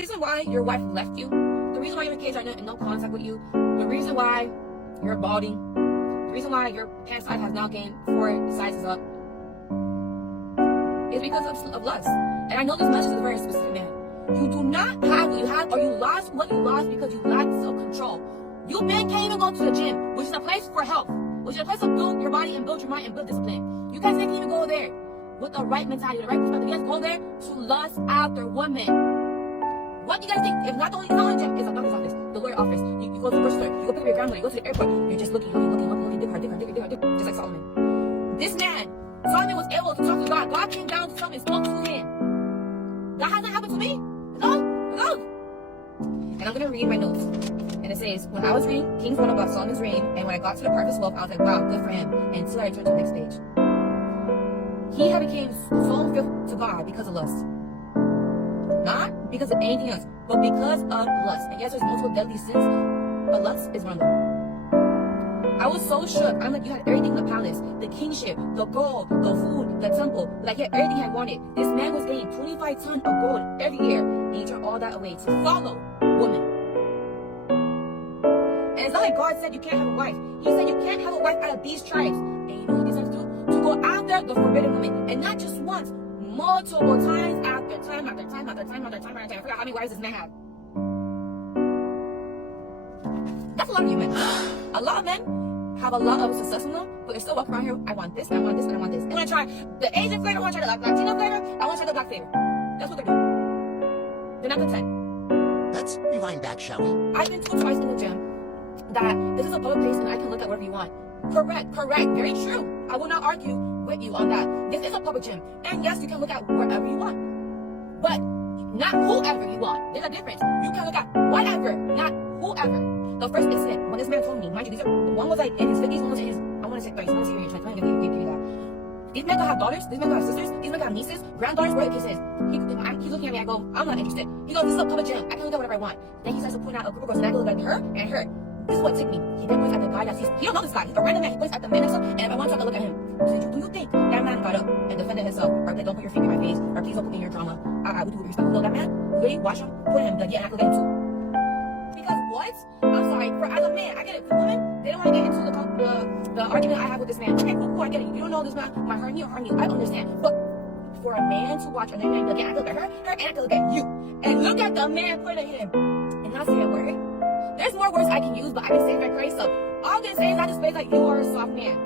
The reason why your wife left you, the reason why your kids are in no contact with you, the reason why you're balding, the reason why your pant size has now gained 4 sizes up is because of lust. And I know this message is very specific, man. You do not have what you have, or you lost what you lost because you lack self-control. You men can't even go to the gym, which is a place for health, which is a place to build your body and build your mind and build discipline. You guys can't even go there with the right mentality, the right perspective. You guys go there to lust after women. What do you guys think? If not the only gym, it's a doctor's office, the lawyer office. You go to the grocery store, you go pick up your grandmother, you go to the airport, you're just looking, dig her, just like Solomon. This man, Solomon was able to talk to God. God came down to Solomon and spoke to him. That hasn't happened to me. No. And I'm going to read my notes. And it says, when I was reading Kings 1 about Solomon's reign, and when I got to the part of his wealth, I was like, wow, good for him. Until I returned to the next page. He had became so unfaithful to God because of lust. Not because of anything else, but because of lust. And yes, there's multiple deadly sins, but lust is one of them. I was so shook. I'm like, you had everything in the palace, the kingship, the gold, the food, the temple. Like, he had everything he had wanted. This man was getting 25 tons of gold every year. And he turned all that away to follow women. And it's not like God said you can't have a wife. He said you can't have a wife out of these tribes. And you know what he decided to do? To go after the forbidden woman. And not just once, multiple times after time after time after time after time after time. I forgot how many wives this man had. That's a lot of you men. A lot of men have a lot of success in them, but they're still walking around here. I want this, I want this, and I want this. And I try the Asian flavor, I want to try the Latino flavor, I want to try the black flavor. That's what they're doing. They're not content. Let's rewind back, shall we? I've been told twice in the gym that this is a public place and I can look at whatever you want. Correct. Very true. I will not argue with you on that. This is a public gym. And yes, you can look at wherever you want. But not whoever you want. There's a difference. You can look at whatever, not whoever. The first incident, when this man told me, mind you, one was like in his 50s, one was in his, I want to say 30s, I want to say your 20s, I give you that. These men don't have daughters, these men don't have sisters, these men don't have nieces, granddaughters, whatever the case is. He's looking at me, I go, I'm not interested. He goes, this is a public gym, I can look at whatever I want. Then he starts to point out a group of girls, and I can look at her and her. This is what ticked me. He then points at the guy that sees, he don't know this guy, he's a random man, he points at the man next to him, and if I want to look at him, do you think that man got up and defended himself, or like, don't put your finger in my face, or please don't put me in your drama, I would do respect. No, that man, really watch him, put him, like, yeah, and I can look at him too. Because what? I'm sorry, for as a man, I get it. For women, they don't want to get into the argument I have with this man. Okay, cool, I get it. You don't know this man might hurt me or harm you. I understand. But for a man to watch another man, look at, I can look at her, and I can look at you. And look at the man putting him. And not say a word. There's more words I can use, but I can say it very crazy. So all I'm going to say is I just feel like you are a soft man.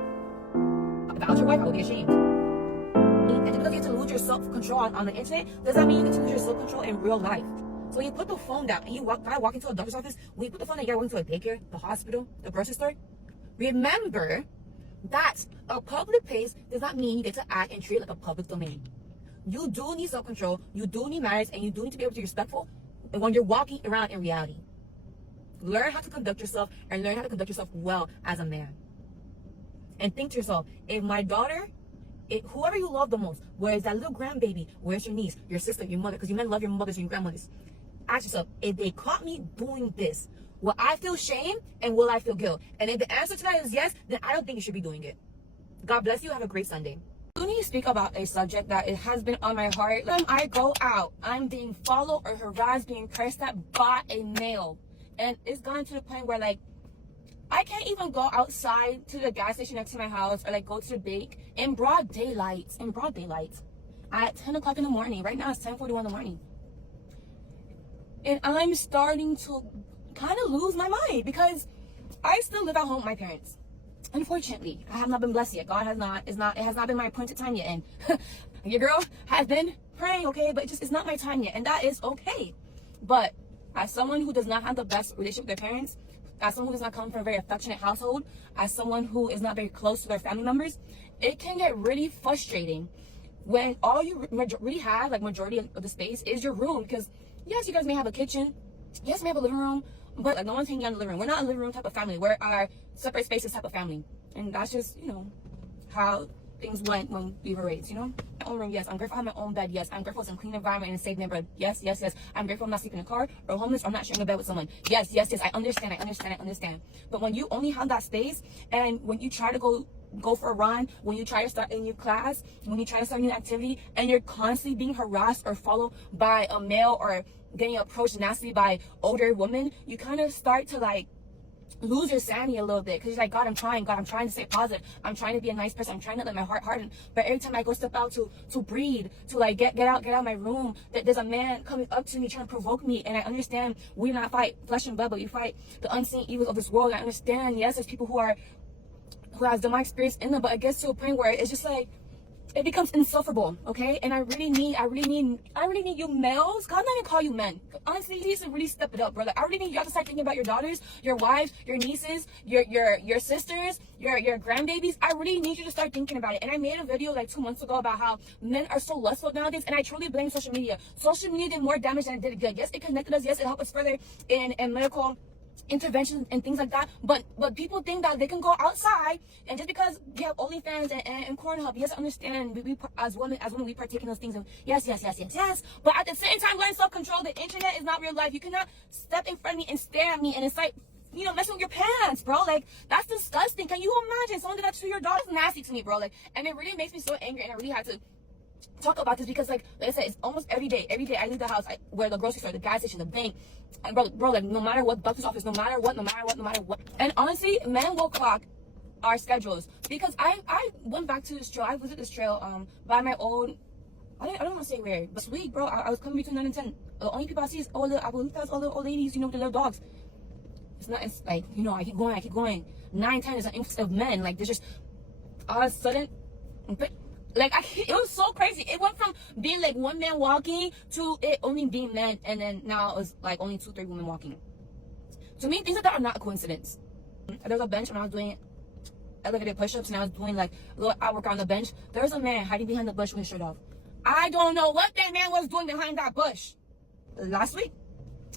About your wife, I would be ashamed. And just because you get to lose your self-control on the internet, does that mean you get to lose your self-control in real life? So when you put the phone down and you walk into a doctor's office, when you put the phone down, you gotta walk into a daycare, the hospital, the grocery store, remember that a public place does not mean you get to act and treat it like a public domain. You do need self-control, you do need manners, and you do need to be able to be respectful when you're walking around in reality. Learn how to conduct yourself and learn how to conduct yourself well as a man. And think to yourself, if my daughter, whoever you love the most, where's that little grandbaby, where's your niece, your sister, your mother, because you men love your mothers and your grandmothers. Ask yourself, if they caught me doing this, will I feel shame and will I feel guilt? And if the answer to that is yes, then I don't think you should be doing it. God bless you. Have a great Sunday. I need to speak about a subject that it has been on my heart. When I go out, I'm being followed or harassed, being cursed at by a male. And it's gotten to the point where, like, I can't even go outside to the gas station next to my house or, like, go to the bank in broad daylight. At 10 o'clock in the morning. Right now, it's 10:41 in the morning. And I'm starting to kind of lose my mind because I still live at home with my parents. Unfortunately, I have not been blessed yet. God has not, it has not been my appointed time yet. And your girl has been praying, okay, but it's not my time yet. And that is okay. But as someone who does not have the best relationship with their parents, as someone who does not come from a very affectionate household, as someone who is not very close to their family members, it can get really frustrating when all you really have, like majority of the space, is your room. Because yes, you guys may have a kitchen, yes, you may have a living room, but like no one's hanging out in the living room. We're not a living room type of family. We're our separate spaces type of family. And that's just, you know, how things went when we were raised, you know? My own room, yes. I'm grateful I have my own bed, yes. I'm grateful it's a clean environment and a safe neighborhood, yes. I'm grateful I'm not sleeping in a car or homeless or I'm not sharing a bed with someone, yes. I understand. But when you only have that space and when you try to go go for a run, when you try to start a new class, when you try to start a new activity, and you're constantly being harassed or followed by a male or getting approached nastily by older women, you kind of start to like lose your sanity a little bit, because you're like, God, I'm trying to stay positive, I'm trying to be a nice person, I'm trying to let my heart harden, but every time I go step out to breathe, to like get out of my room, there's a man coming up to me trying to provoke me. And I understand we do not fight flesh and blood, but we fight the unseen evils of this world. I understand, yes, there's people who has demonic spirits in them, but it gets to a point where it's just like it becomes insufferable, okay? And I really need you males. God, I'm not gonna call you men. Honestly, you need to really step it up, brother. I really need you to start thinking about your daughters, your wives, your nieces, your sisters, your grandbabies. I really need you to start thinking about it. And I made a video like 2 months ago about how men are so lustful nowadays, and I truly blame social media. Social media did more damage than it did good. Yes, it connected us. Yes, it helped us further in medical interventions and things like that, but people think that they can go outside, and just because you have OnlyFans and Pornhub, yes, I understand, we as women we partake in those things, and yes, but at the same time, learn self-control. The internet is not real life. You cannot step in front of me and stare at me and it's like, you know, messing with your pants, bro. Like, that's disgusting. Can you imagine someone did that to your daughter? It's nasty to me, bro. Like, and it really makes me so angry, and I really had to talk about this because like I said, it's almost every day I leave the house, where the grocery store, the gas station, the bank, and bro, like, no matter what, doctor's office, no matter what. And honestly, men will clock our schedules, because I went back to this trail. I visited this trail by my old, I don't want to say where, but this week, bro, I was coming between 9 and 10. The only people I see is I believe that's all the old ladies, you know, with the little dogs. It's like, you know, I keep going. 9, 10 is an influx of men. Like, there's just all of a sudden, like, it was so crazy. It went from being like one man walking to it only being men, and then now it's like only 2, 3 women walking. To me, things like that are not a coincidence. There was a bench when I was doing elevated push-ups, and I was doing like a little outwork on the bench. There was a man hiding behind the bush with his shirt off. I don't know what that man was doing behind that bush. Last week,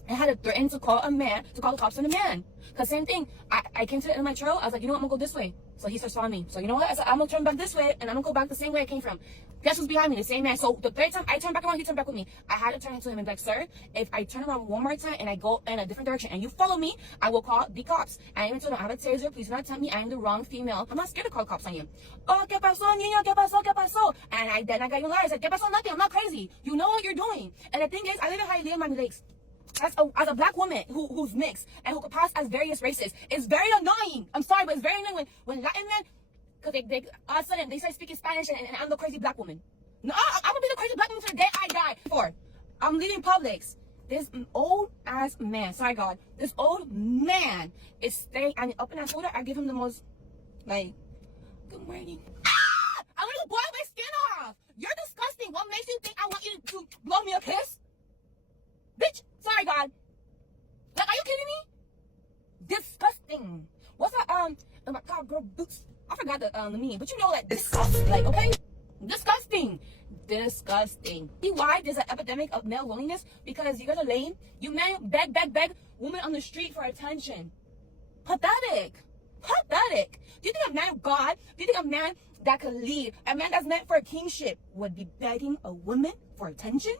I had to threaten to call the cops on a man. Because same thing, I came to the end of my trail, I was like, you know what, I'm gonna go this way. So he starts following me. So you know what, I said, I'm gonna turn back this way, and I'm gonna go back the same way I came from. Guess who's behind me? The same man. So the third time I turned back around, he turned back with me. I had to turn into him and be like, sir, if I turn around one more time and I go in a different direction and you follow me, I will call the cops. I even told him, I have a taser, please do not tell me I am the wrong female. I'm not scared to call cops on you. Oh, ¿qué pasó, niño? ¿Qué pasó? And then I got you liars. I said, ¿qué pasó? Nothing. I'm not crazy. You know what you're doing. And the thing is, I live in how I live my mistakes. As a black woman who's mixed and who could pass as various races, it's very annoying. I'm sorry, but it's very annoying when Latin men, because they all of a sudden they start speaking Spanish, and I'm the crazy black woman. No, I'm gonna be the crazy black woman to the day I die. I'm leaving Publix. This old ass man, sorry God, this old man is staying, and up in that shoulder, I give him the most, like, good morning. I want to boil my skin off. You're disgusting. What makes you think I want you to blow me a kiss? Bitch, sorry God. Like, are you kidding me? Disgusting. What's that, oh my God, girl, boots. I forgot the meme, but you know that disgusting, like, okay? Disgusting. See why there's an epidemic of male loneliness? Because you guys are lame. You men beg women on the street for attention. Pathetic. Do you think a man of God, do you think a man that could lead, a man that's meant for a kingship, would be begging a woman for attention?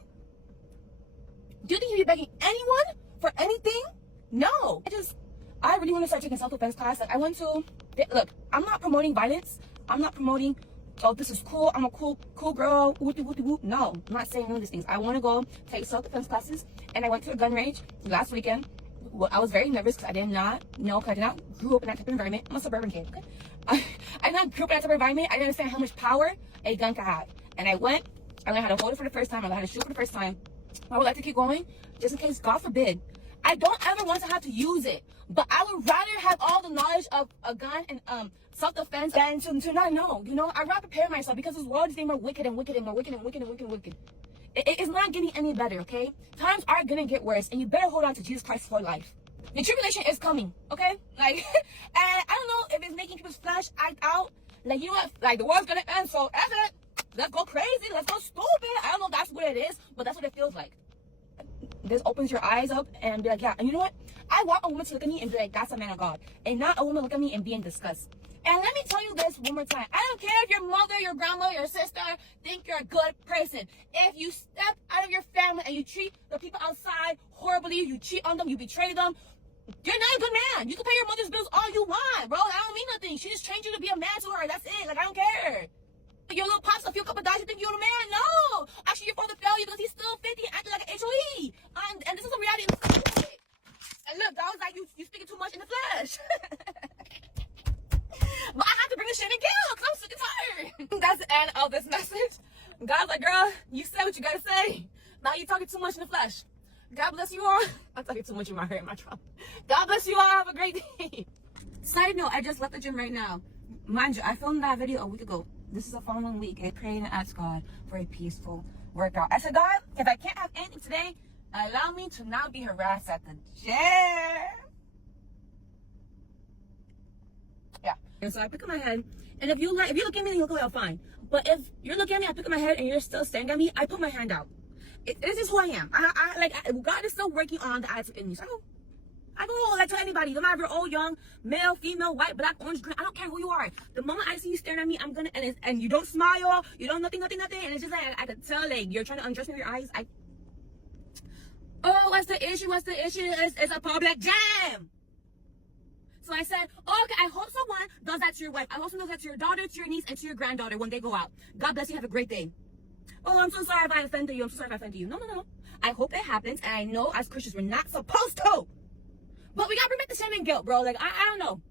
Do you think he'd be begging anyone for anything? No. I really want to start taking self-defense class. Like, I want to, look, I'm not promoting violence. I'm not promoting, oh, this is cool, I'm a cool girl, whoop. No, I'm not saying none of these things. I want to go take self-defense classes, and I went to a gun range last weekend. Well, I was very nervous because I did not grow up in that type of environment. I'm a suburban kid, okay? I did not grow up in that type of environment. I didn't understand how much power a gun can have. And I learned how to hold it for the first time. I learned how to shoot for the first time. I would like to keep going, just in case, God forbid, I don't ever want to have to use it. But I would rather have all the knowledge of a gun and self-defense than to not know. You know, I'd rather prepare myself, because this world is getting more wicked. It is not getting any better, okay? Times are gonna get worse, and you better hold on to Jesus Christ for life. The tribulation is coming, okay? Like, and I don't know if it's making people's flesh act out. Like, you know what? Like, the world's gonna end, so F it. Let's go crazy. Let's go stupid. I don't know if that's what it is, but that's what it feels like. This opens your eyes up and be like, yeah. And you know what? I want a woman to look at me and be like, that's a man of God. And not a woman look at me and be in disgust. And let me tell you this one more time. I don't care if your mother, your grandmother, your sister think you're a good person. If you step out of your family and you treat the people outside horribly, you cheat on them, you betray them, You're not a good man. You can pay your mother's bills all you want, bro. I don't mean nothing. She just trained you to be a man to her. That's it. Like, I don't care. Your little pops a few couple dies, you think you're a man? No. Actually, your father failed you because he's still 50 and acting like an HOE. And this is a reality. And look, that was like you speaking too much in the flesh. But I have to bring the shit in guilt because I'm sick and tired. That's the end of this message. God's like, girl, you said what you gotta say. Now you're talking too much in the flesh. God bless you all. I'm talking too much in my hair and my trunk. God bless you all. Have a great day. Side note, I just left the gym right now. Mind you, I filmed that video a week ago. This is a following week. I prayed and asked God for a peaceful workout. I said, God, if I can't have anything today, allow me to not be harassed at the gym. Yeah. And so I pick up my head, and if you look at me, you'll go out fine. But if you're looking at me, I pick up my head, and you're still staring at me, I put my hand out. This is who I am. God is still working on the attitude in me. So I go like to anybody, no matter if you're old, young, male, female, white, black, orange, green. I don't care who you are. The moment I see you staring at me, I'm gonna and you don't smile, you don't nothing, and it's just like I could tell like you're trying to undress me with your eyes. Oh, what's the issue? What's the issue? It's a public jam. So I said, oh, okay, I hope someone does that to your wife. I hope someone does that to your daughter, to your niece, and to your granddaughter when they go out. God bless you. Have a great day. Oh, I'm so sorry if I offended you. I'm so sorry if I offended you. No. I hope it happens, and I know as Christians we're not supposed to. But we gotta bring back the shame and guilt, bro. Like, I don't know.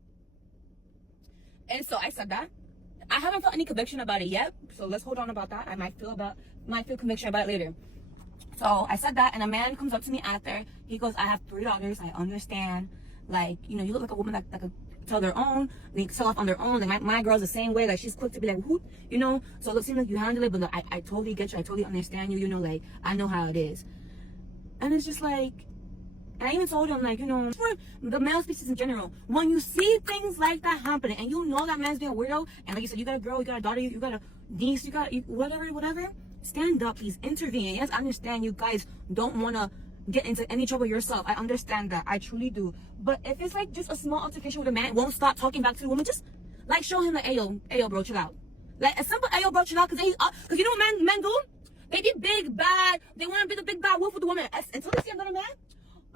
And so I said that. I haven't felt any conviction about it yet. So let's hold on about that. I might feel conviction about it later. So I said that, and a man comes up to me after. He goes, I have 3 daughters. I understand. Like, you know, you look like a woman that could tell their own. They sell off on their own. Like, my girl's the same way. Like, she's quick to be like, whoop, you know. So it seems like you handle it, but look, I totally get you. I totally understand you. You know, like, I know how it is. And it's just like, I even told him, like, you know, for the male species in general, when you see things like that happening, and you know that man's being a weirdo, and like you said, you got a girl, you got a daughter, you got a niece, you got whatever, stand up, please, intervene. Yes, I understand you guys don't want to get into any trouble yourself. I understand that. I truly do. But if it's like just a small altercation with a man, won't stop talking back to the woman, just like show him like, ayo, bro, chill out. Like a simple ayo, bro, chill out, because you know what men do? They be big, bad. They want to be the big bad wolf with the woman. Until they see another man,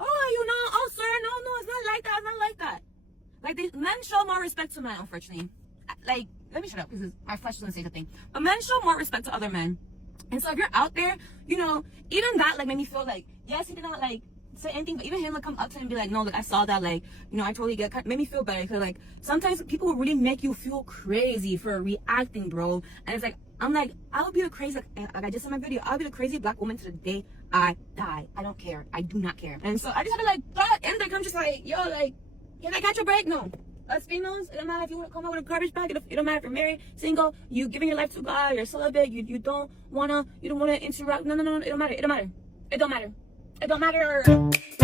oh, you know, oh, sir, no, it's not like that. It's not like that. Like, men show more respect to men, unfortunately. Like, let me shut up, because my flesh doesn't say the thing. But men show more respect to other men. And so if you're out there, you know, even that, like, made me feel like, yes, he did not, like, say anything, but even him, like, come up to him and be like, no, like, I saw that, like, you know, I totally get, made me feel better, because, like, sometimes people will really make you feel crazy for reacting, bro. And it's like, I'm like, I'll be the crazy, like I just said in my video, I'll be the crazy black woman to the day I die. I don't care. I do not care. And so I just had to, like, throw it in there. I'm just like, yo, like, can I catch a break? No. Us females, it don't matter if you want to come out with a garbage bag. It don't matter if you're married, single, you giving your life to God, you're celibate, you don't wanna interact. No, it don't matter. It don't matter.